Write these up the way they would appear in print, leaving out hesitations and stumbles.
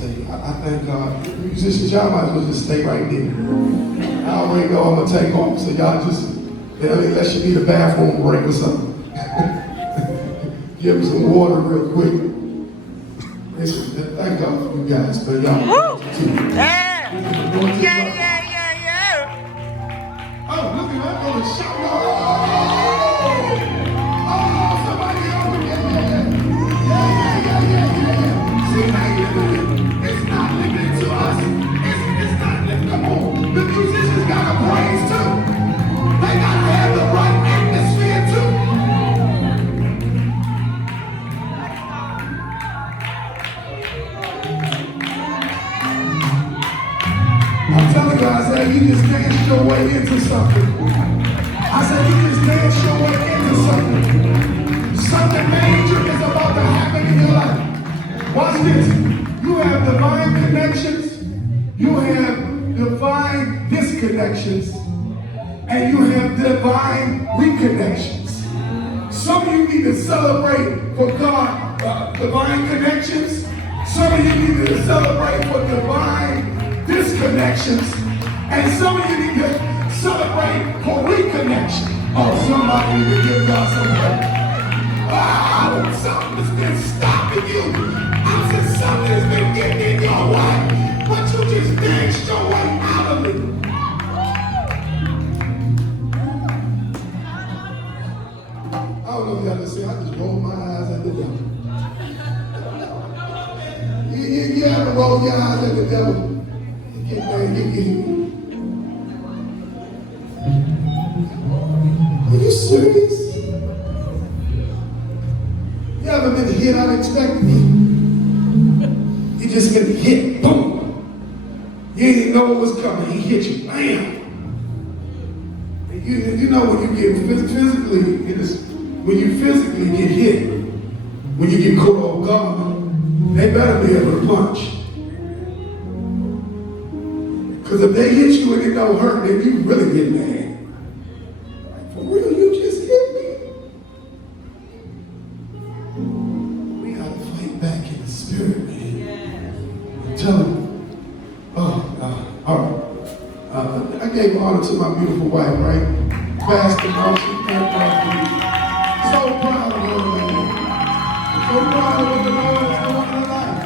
I thank God. Musicians, y'all might as well just stay right there. I already know I'm going to take off, so y'all just, unless you need a bathroom break or something. Give me some water real quick. Thank God for you guys, but y'all. Oh, look at that. I'm going to shout y'all. Oh, somebody over there. Yeah. See, it's not limited to us. It's not limited. Come on. The musicians got to praise too. They got to have the right atmosphere too. I'm telling you, I said, you just dance your way into something. I said, you just dance your way into something. Something major is about to happen in your life. Watch this. You have divine connections, you have divine disconnections, and you have divine reconnections. Some of you need to celebrate for God, divine connections. Some of you need to celebrate for divine disconnections. And some of you need to celebrate for reconnection. Oh, somebody need to give God some credit. Oh, something's been stopping you. I said something's been getting in your way, but you just danced your way out of it. I don't know if y'all just say, I just roll my eyes at the devil. You ever roll your eyes at the devil? Are you serious? You ever been hit unexpectedly? You just get hit, boom. You didn't know what was coming. He hit you, bam. And you know when you get physically, when you physically get hit, when you get caught off guard, they better be able to punch. Because if they hit you and it don't hurt, then you really get mad. For real, you just hit me? We got to fight back in the spirit, man. I'm telling you. Oh, all right. I gave honor to my beautiful wife, right? Pastor Marcy, thank God for you. So proud of her, man. So proud of what the Lord is doing in her life.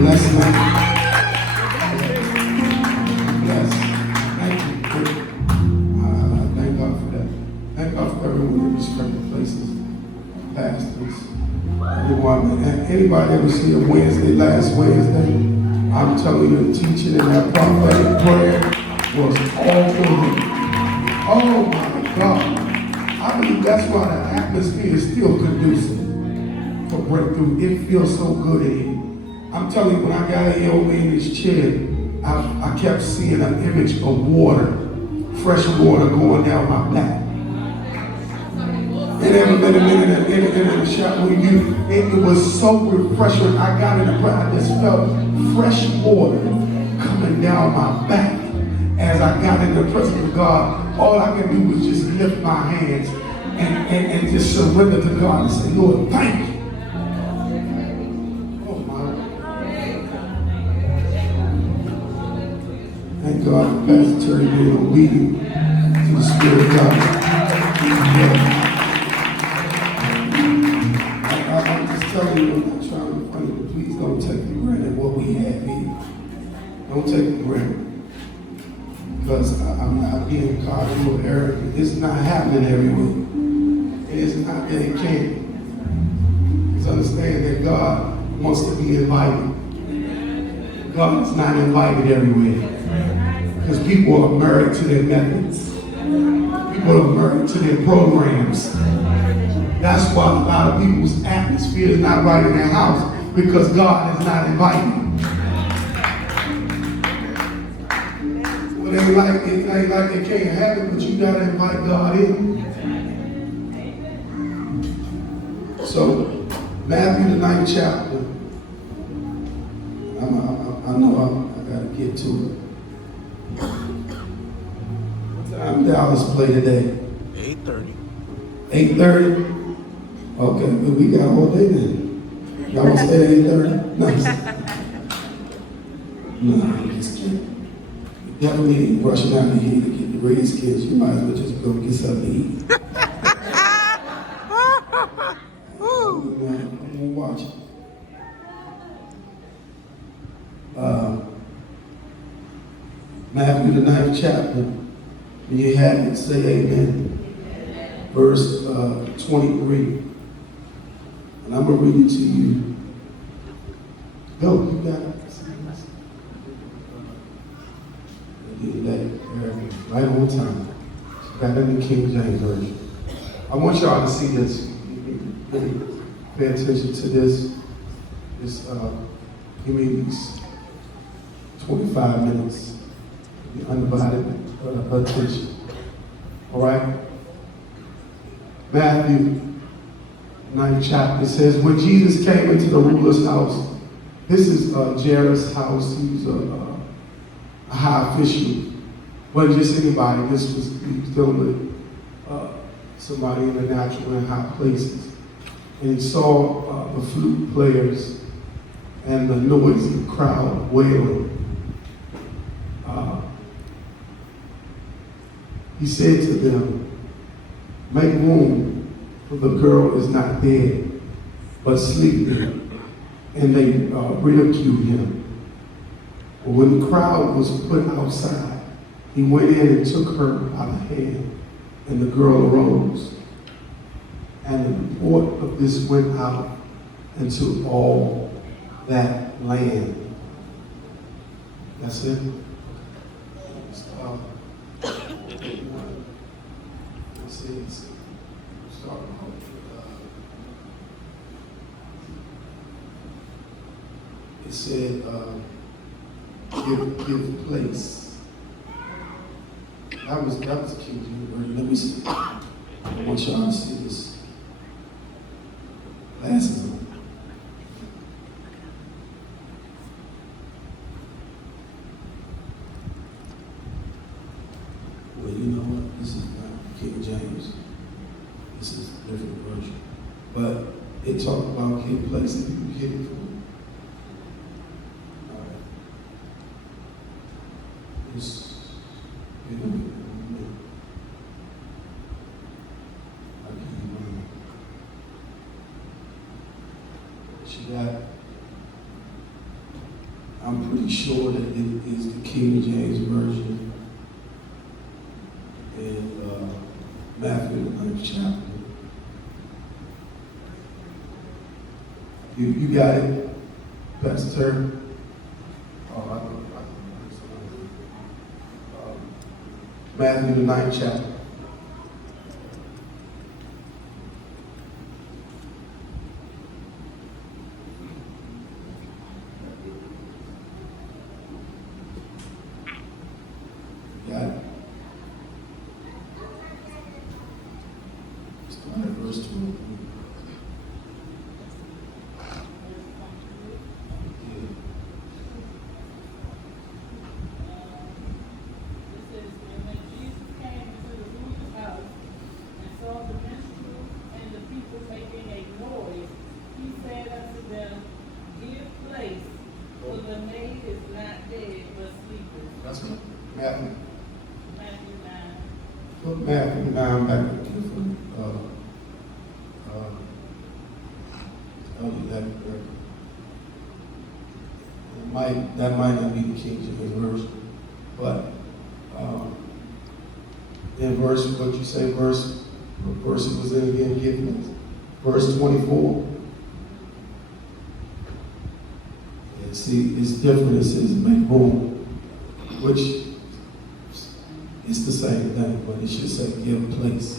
Bless me. Bless. Thank you. Thank God for that. Thank God for everyone in respective places. Pastors. Everyone. Anybody ever see a Wednesday, last Wednesday? I'm telling you, the teaching and that prophetic prayer was awful. Oh my God. I believe that's why the atmosphere is still conducive for breakthrough. It feels so good in here. I'm telling you, when I got in over in this chair, I kept seeing an image of water, fresh water going down my back. It ever been a minute in the shop when it was so refreshing. I got in the breath, I just felt fresh water coming down my back. As I got in the presence of God, all I could do was just lift my hands and just surrender to God and say, Lord, thank you. Thank God for Pastor Terry being obedient to the Spirit of God. I'm just telling you, I'm not trying to be funny, but please don't take for granted what we have here. Don't take it for granted. Because I'm not being cocky or arrogant. It's not happening everywhere. It's not that it can't. Just understand that God wants to be invited. God is not invited everywhere. Because people are married to their methods. People are married to their programs. That's why a lot of people's atmosphere is not right in their house, because God is not inviting. But it ain't like they can't have it, but you gotta invite God in. So, Matthew the 9th chapter. I know I gotta get to it. What time Dallas play today? 8:30. 8:30? Okay, but we got all day then. Y'all want to stay at 8:30? No. No, I'm just kidding. You definitely ain't rushing out of here to get the raised kids. You might as well just go get something to eat. I'm gonna watch it. Matthew the 9th chapter. When you have it, say amen. Verse 23. And I'm going to read it to you. Go, you got it. Right on time. Got it in the King James Version. I want y'all to see this. Really pay attention to this. Give me these 25 minutes. Undivided attention. All right? Matthew 9th chapter, it says, when Jesus came into the ruler's house, this is Jairus' house. He was a high official. Wasn't just anybody. He was dealing with somebody in the natural in high places. And he saw the flute players and the noisy crowd wailing. He said to them, make room, for the girl is not dead, but sleeping. And they ridiculed him. But when the crowd was put outside, he went in and took her by the hand, and the girl arose. And the report of this went out into all that land. That's it. It said, give place. That was King James Version. Let me see. I want y'all to see this. Glasses on. Well, you know what? This is not King James. This is a different version. But it talked about give place and people getting food. I'm pretty sure that it is the King James Version in Matthew the 9th chapter. You got it, Pastor? Matthew the 9th chapter. Got it? Start at verse 12. That's good. Matthew 9. Put Matthew 9 back up here for that might not be the King James Version, but in verse, what you say, what verse it was in again, giving us? Verse 24. And see, it's different. It says make room, which It's the same thing, but it should say give place.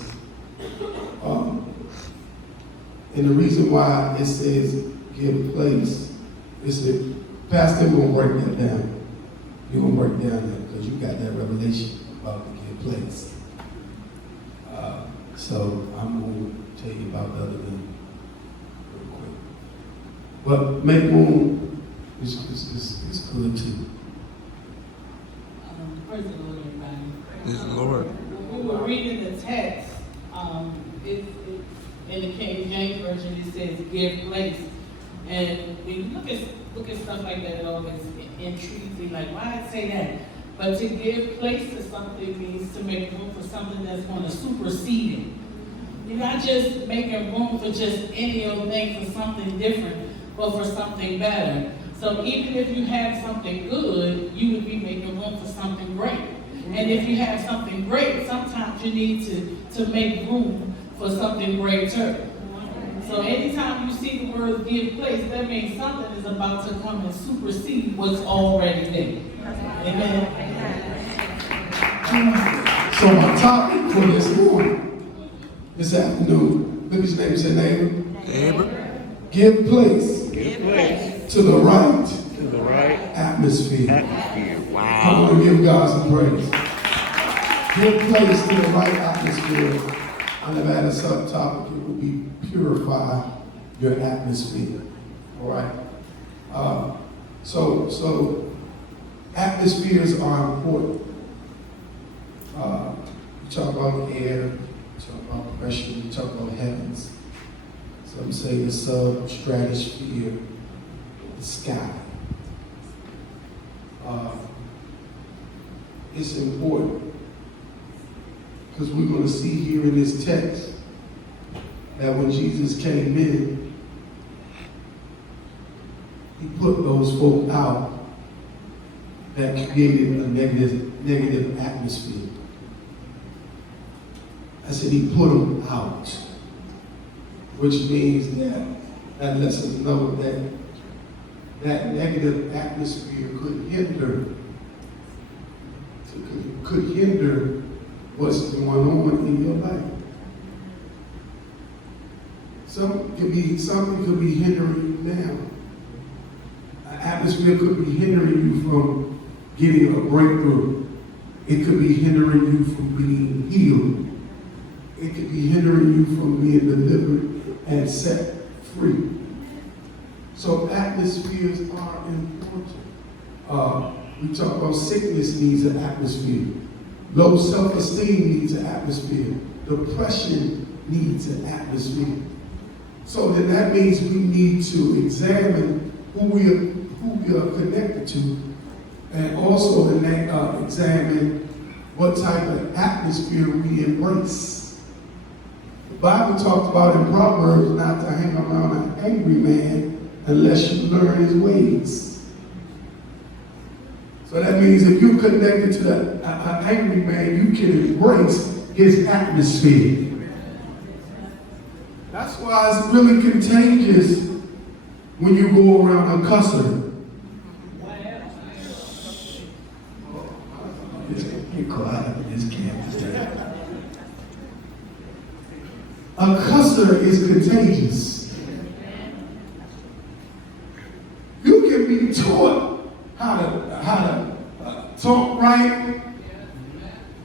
And the reason why it says give place is that Pastor will break that down. You're going to break down that because you got that revelation about the give place. So I'm going to tell you about the other thing real quick. But make room is good too. Praise the Lord, everybody. Praise the Lord. We were reading the text. In the King James Version, it says give place. And when you look at stuff like that, it always intrigues me, like, why I say that? But to give place to something means to make room for something that's going to supersede it. You're not just making room for just any old thing for something different, but for something better. So even if you have something good, you would be making room for something great. And if you have something great, sometimes you need to make room for something greater. So anytime you see the word give place, that means something is about to come and supersede what's already there. Amen. So my topic for this morning, this afternoon, look at his name, say neighbor. Neighbor. Give place. Give place. To the right. To the right. Atmosphere. Atmosphere. I Wow. want to give God some praise. Give place to the right atmosphere. I never had a subtopic. It would be purify your atmosphere. All right. So atmospheres are important. You talk about air, you talk about pressure, you talk about heavens. Some say the substratosphere, the sky. It's important because we're going to see here in this text that when Jesus came in, he put those folk out that created a negative atmosphere. I said he put them out, which means that lets us know that negative atmosphere could hinder what's going on in your life. Something could be hindering you now. An atmosphere could be hindering you from getting a breakthrough. It could be hindering you from being healed. It could be hindering you from being delivered and set free. So atmospheres are important. We talk about sickness needs an atmosphere. Low self-esteem needs an atmosphere. Depression needs an atmosphere. So then that means we need to examine who we are connected to, and also examine what type of atmosphere we embrace. The Bible talks about in Proverbs not to hang around an angry man unless you learn his ways. So that means if you're connected to an angry man, you can embrace his atmosphere. That's why it's really contagious when you go around a cusser. Be quiet in this campus today. A cusser is contagious. You can be taught how to talk right.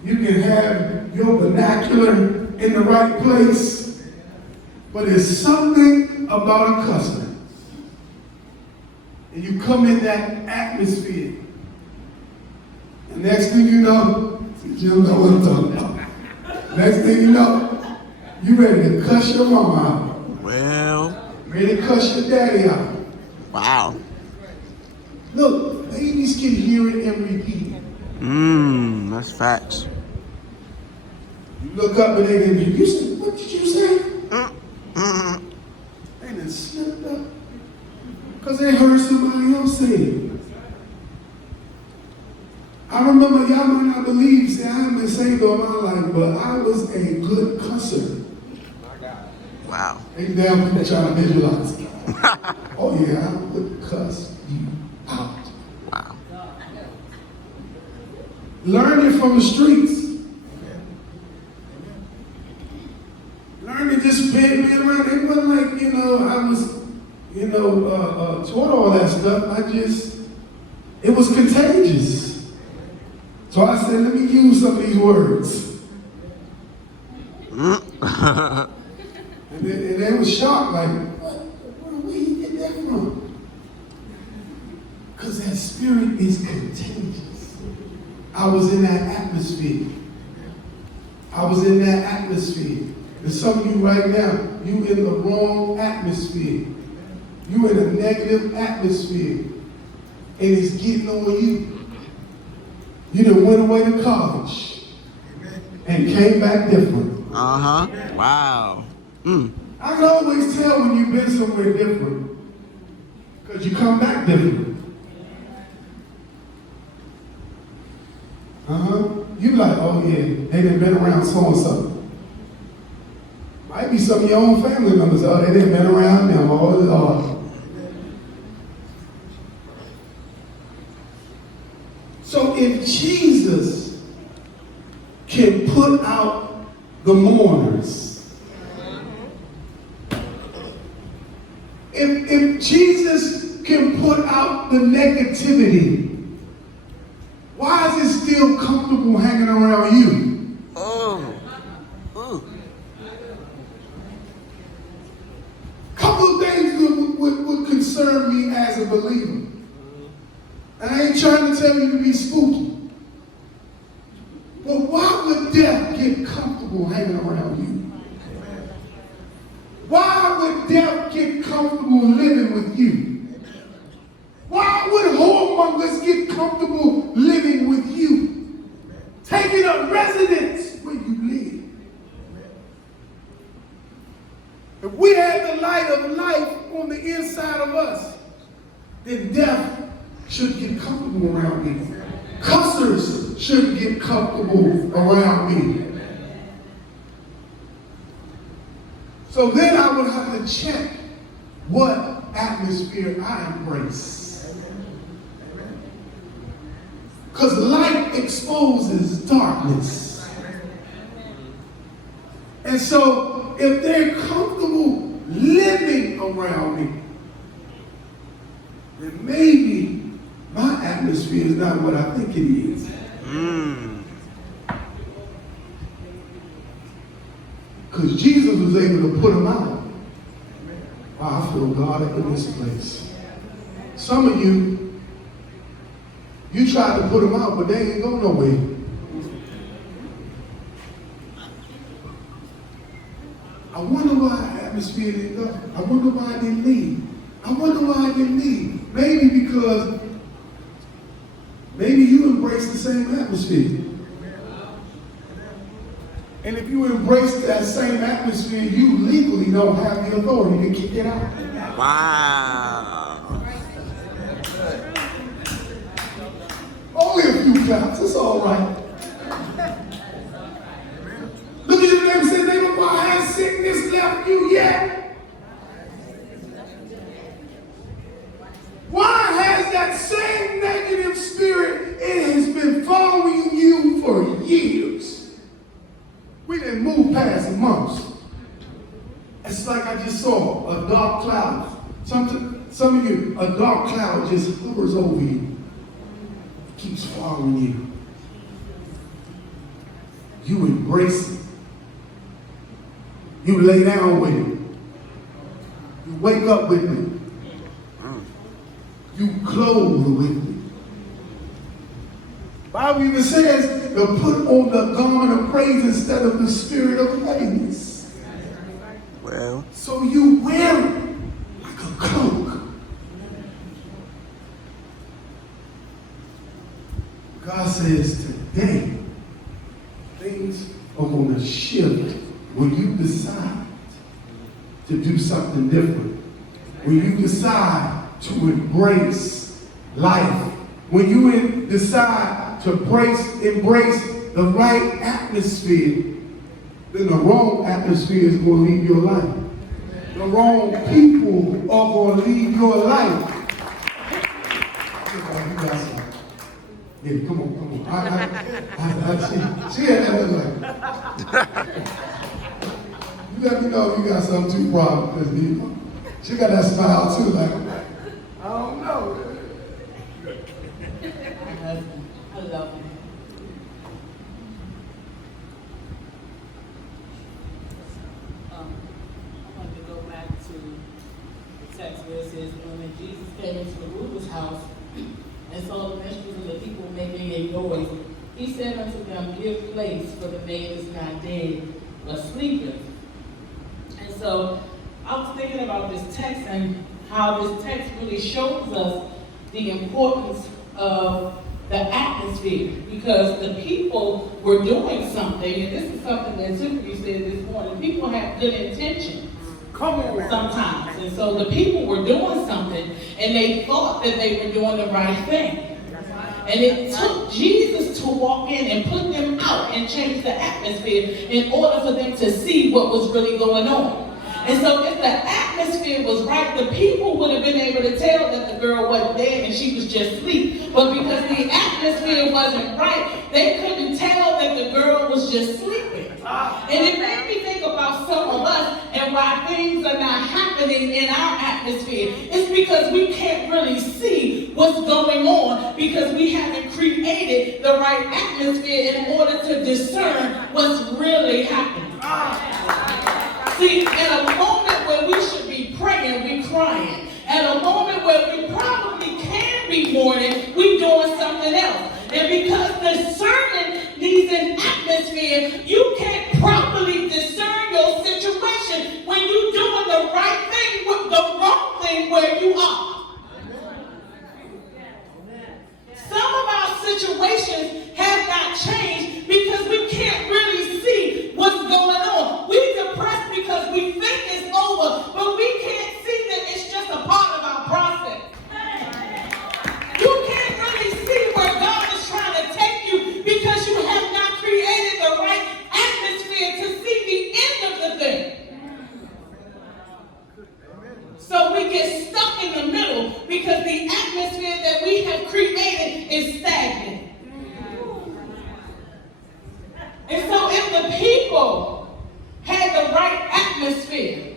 You can have your vernacular in the right place. But there's something about a cusser. And you come in that atmosphere. And next thing you know, you don't know what I'm talking about. Next thing you know, you ready to cuss your mama out. Well. Ready to cuss your daddy out. Wow. Look, babies can hear it and repeat it. That's facts. You look up and they can, you say, what did you say? They done slipped up. Because they heard somebody else say it. I remember, y'all might not believe, see, I haven't been saved all my life, but I was a good cusser. Wow. They damn people trying to visualize. Oh yeah, I would cuss you out. Wow. Learn it from the streets. just being around. It wasn't like, I was, taught all that stuff. It was contagious. So I said, let me use some of these words. And they was shocked, like, where you get that from? Because that spirit is contagious. I was in that atmosphere. And some of you right now, you in the wrong atmosphere. You in a negative atmosphere. And it's getting on you. You done went away to college and came back different. Wow. I can always tell when you've been somewhere different because you come back different. You be like, oh yeah, they done been around so-and-so. Might be some of your own family members. Oh, they done been around them. Oh, Lord. So if Jesus can put out the mourners, if Jesus can put out the negativity, why is it still comfortable hanging around you? Couple of things would concern me as a believer. And I ain't trying to tell you to be spooky. But why would death get comfortable hanging around you? Why would death get comfortable living with you? Why would whoremongers get comfortable living with you? Taking up residence where you live. If we had the light of life on the inside of us, then death should get comfortable around me. Cussers should get comfortable around me. So then I would have to check what atmosphere I embrace. Because light exposes darkness. And so if they're comfortable living around me, then maybe my atmosphere is not what I think it is. Because Jesus was able to put them out. I feel God up in this place. Some of you tried to put them out, but they ain't go nowhere. I wonder why the atmosphere didn't go. I wonder why I didn't leave. Maybe because you embrace the same atmosphere. And if you embrace that same atmosphere, you legally don't have the authority to kick it out. Wow. Only a few claps, it's all right. Look at your neighbor and say, neighbor, why has sickness left you yet? Why has that same negative spirit, it has been following you for years? We didn't move past months. It's like I just saw a dark cloud. Some of you, a dark cloud just hovers over you. Keeps following you. You embrace it. You lay down with it. You wake up with it. You clothe with it. Bible even says to put on the garment of praise instead of the spirit of heaviness. Well. So you wear it like a cloak. God says today, things are going to shift when you decide to do something different. When you decide to embrace life. When you decide to embrace the right atmosphere, then the wrong atmosphere is going to leave your life. The wrong people are going to leave your life. Yeah, come on. I see. See how that looks like. You let me know if you got something too problem, because you know, she got that smile too, like, I don't know. I love him. I wanted to go back to the text where it says, when Jesus came into the ruler's house and saw the minstrels and the people making a noise, he said unto them, give place, for the maid is not dead, but sleepeth. And so I was thinking about this text and how this text really shows us the importance of the atmosphere, because the people were doing something, and this is something that Tiffany said this morning. People have good intentions. Come on. Sometimes. And so the people were doing something, and they thought that they were doing the right thing. And it took Jesus to walk in and put them out and change the atmosphere in order for them to see what was really going on. And so if the atmosphere was right, the people would have been able to tell that the girl wasn't dead and she was just asleep. But because the atmosphere wasn't right, they couldn't tell that the girl was just sleeping. And it made me think about some of us and why things are not happening in our atmosphere. It's because we can't really see what's going on, because we haven't created the right atmosphere in order to discern what's really happening. See, in a moment where we should be praying, we crying. At a moment where we probably can be mourning, we doing something else. And because discernment needs an atmosphere, you can't properly discern your situation when you're doing the right thing with the wrong thing where you are. Some of our situations have not changed because we can't really see what's going on. We're depressed because we think it's over, but we can't see that it's just a part of our process. You can't really see where God is trying to take you because you have not created the right atmosphere to see the end of the thing. So we get stuck in the middle because the atmosphere that we have created is stagnant. And so if the people had the right atmosphere,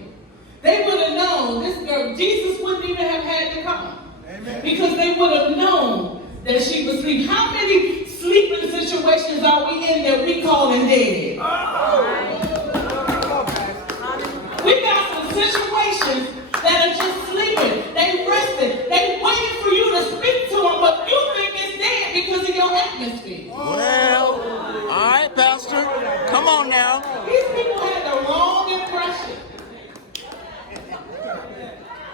they would have known this girl, Jesus wouldn't even have had to come. Amen. Because they would have known that she was asleep. How many sleeping situations are we in that we calling dead? We got some situations that are just sleeping. They rested. They waiting for you to speak to them, but you think it's dead because of your atmosphere. Well, all right, Pastor. Come on now. These people had the wrong impression.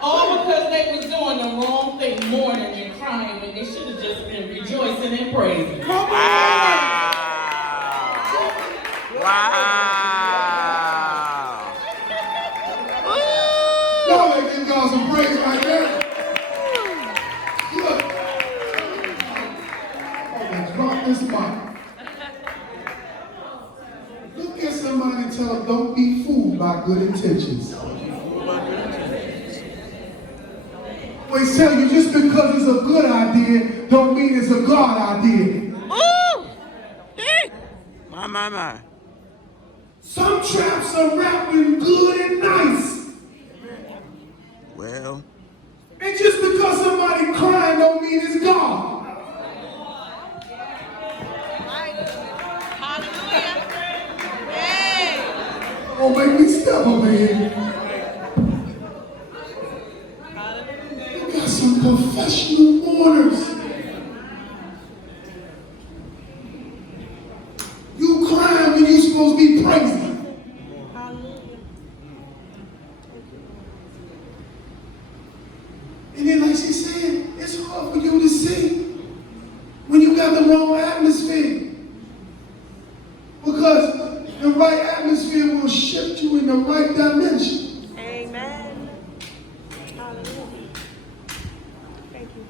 All because they was doing the wrong thing, mourning and crying, when they should have just been rejoicing and praising. Wow. Wow. Y'all ain't give God some praise right there. Look. Drop this mic. Look at somebody and tell them, don't be fooled by good intentions. Well, tell you just because it's a good idea, don't mean it's a God idea. Ooh. My. Some traps are wrapped in good and nice. Well. And just because somebody crying don't mean it's God. Don't make me step over here. We got some professional mourners. You crying when you supposed to be praising. And then, like she said, it's hard for you to see when you got the wrong atmosphere. Because the right atmosphere will shift you in the right dimension. Amen. Hallelujah. Thank you.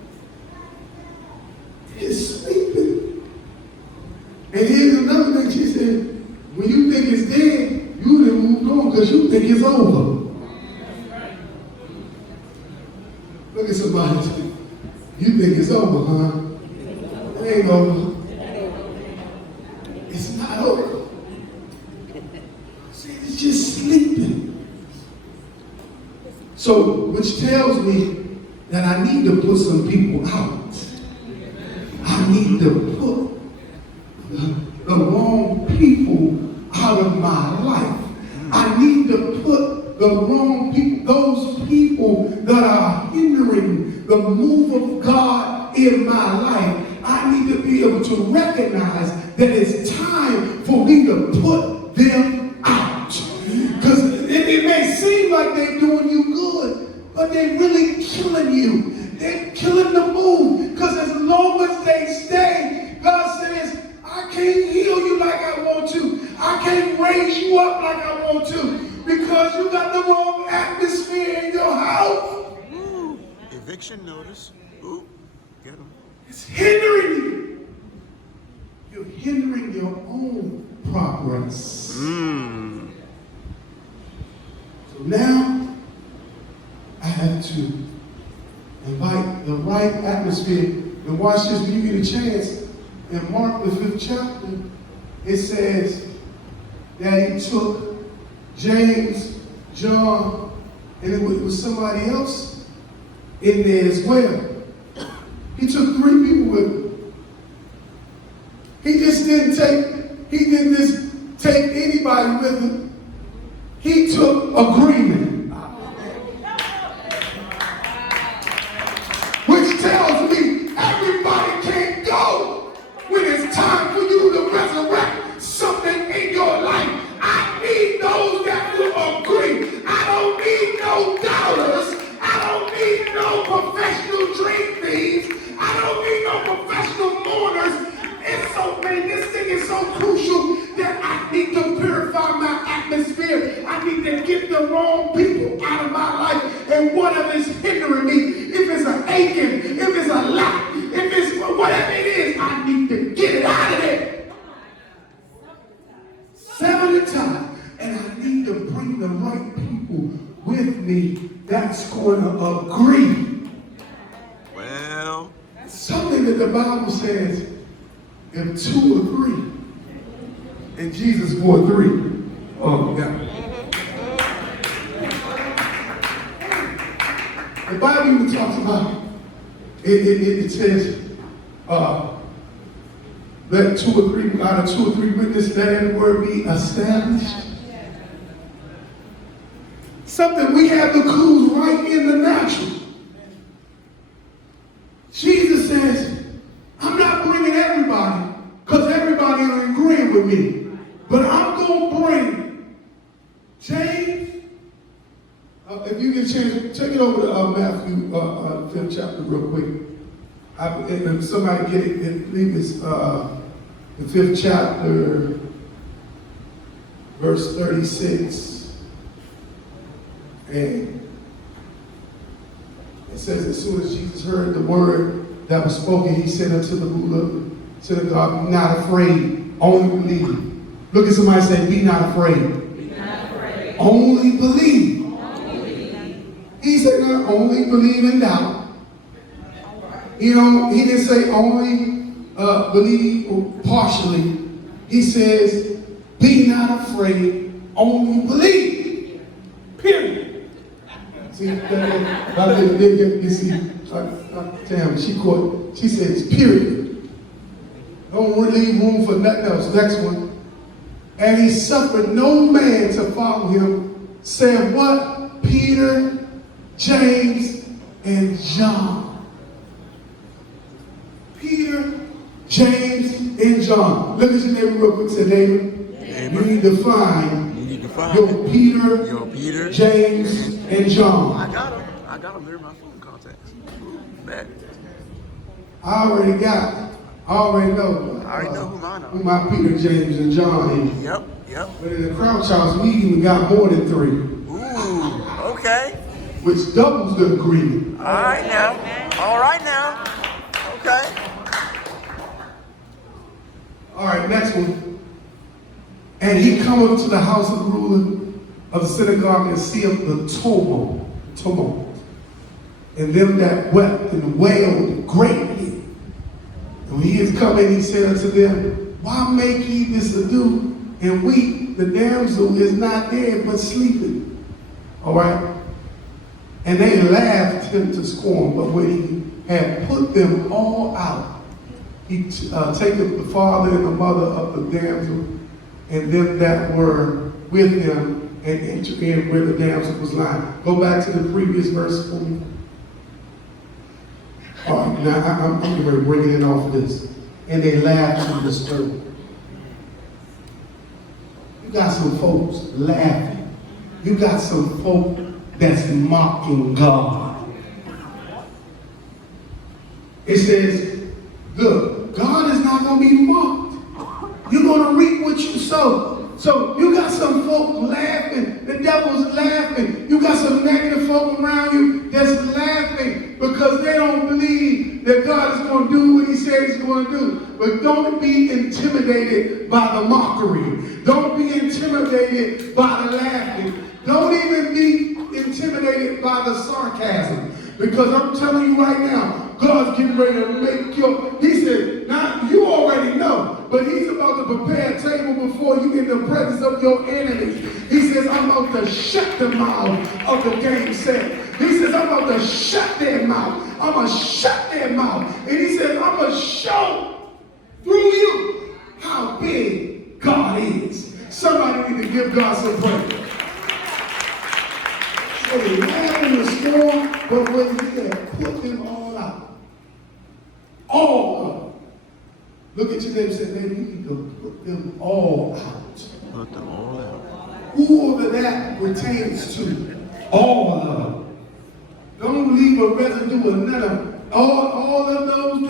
It's sleeping. And here's another thing she said, when you think it's dead, you done moved on because you think it's over. Look at somebody. You think it's over, huh? It ain't over. It's not over. See, it's just sleeping. So, which tells me that I need to put some people out. I need to put the wrong people out of my life. I need to put the wrong people, those people that are hindering the move of God in my life. I need to be able to recognize that it's time for me to put them out. Because it may seem like they're doing you good, but they're really killing you. They're killing the move. Because as long as they stay, God says, I can't heal you like I want to. I can't raise you up like I want to. Because you got the wrong atmosphere in your house. Ooh, eviction notice. Ooh, get them. It's hindering you. You're hindering your own progress. So now, I have to invite the right atmosphere. And watch this, when you get a chance, in Mark the 5th chapter, it says that he took James, John, and it was somebody else in there as well. He took 3 people with him. He didn't just take anybody with him. He took agreement. Which tells me everybody can't go when it's time for you to resurrect something in your life. I need those that will agree. I don't need no doubters. I don't need no professional dream thieves. I don't need no professional mourners. It's so, man, this thing is so crucial that I need to purify my atmosphere. I need to get the wrong people out of my life. And whatever is hindering me, if it's an aching, if it's a lack, if it's whatever it is, I need to get it out of there. 7 at a time. And I need to bring the right people with me that's going to agree. Well, Something that the Bible says, if 2 agree, and Jesus brought 3. Oh, yeah. The Bible even talks about, it says, let 2 or 3, out of 2 or 3 witnesses, let every word be established. Something we have the clues right in the natural. Jesus says, I'm not bringing everybody, because everybody are agreeing with me. But I'm going to bring James. If you get a chance, take it over to Matthew 5th chapter real quick. If somebody get it, I believe it's the 5th chapter, verse 36. And it says, as soon as Jesus heard the word that was spoken, he said unto the ruler of the synagogue, be not afraid, only believe. Look at somebody and say, be not afraid. Be not afraid. Only believe. Only believe. He said not only believe and doubt. You know, he didn't say only believe partially. He says, be not afraid, only believe. Period. See, you see, damn, she says, period. Don't leave room for nothing else. Next one. And he suffered no man to follow him, saying what? Peter, James, and John. Peter, James, and John. Look at your neighbor real quick. Say, neighbor, you need to find your Peter, James, and John. I got them. They're my phone contacts. Bet. I already know. I already know who mine are. Who my Peter, James, and John is. Yep. But in the Crouch House, we even got more than 3. Ooh, okay. Which doubles the agreement. All right now. Okay. All right, next one. And he come up to the house of the ruler of the synagogue and see the tumult, and them that wept and wailed greatly. And when he is coming, he said unto them, why make ye this ado and weep? The damsel is not dead, but sleeping. All right. And they laughed him to scorn. But when he had put them all out, he taketh the father and the mother of the damsel and them that were with him and entered in where the damsel was lying. Go back to the previous verse for me. All right, now I'm going to bring it in off of this. And they laughed him to scorn. You got some folks laughing. You got some folk that's mocking God. It says, look, God is not going to be mocked. You're going to reap what you sow. So you got some folk laughing. The devil's laughing. You got some negative folk around you that's laughing because they don't believe that God is going to do what he said he's going to do. But don't be intimidated by the mockery. Don't be intimidated by the laughing. Don't even be intimidated by the sarcasm. Because I'm telling you right now, God's getting ready to make your, he said, now you already know, but he's about to prepare a table before you in the presence of your enemies. He says, I'm about to shut the mouth of the gamesayer. He says, I'm about to shut their mouth. I'm going to shut their mouth. And he says, I'm going to show through you how big God is. Somebody need to give God some praise. So they laughed in the storm, but when he had put them all out, all of them. Look at your neighbor and say, baby, you need to put them all out. Put them all out. Whoever that pertains to, all of them. Don't leave a residue of none of them. All of those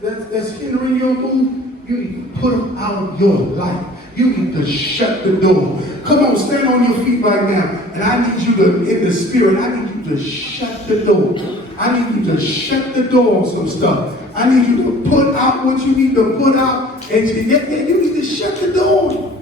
that's hindering your move, you need to put them out of your life. You need to shut the door. Come on, stand on your feet right now. And I need you to, in the spirit, I need you to shut the door. I need you to shut the door on some stuff. I need you to put out what you need to put out. And you need to shut the door.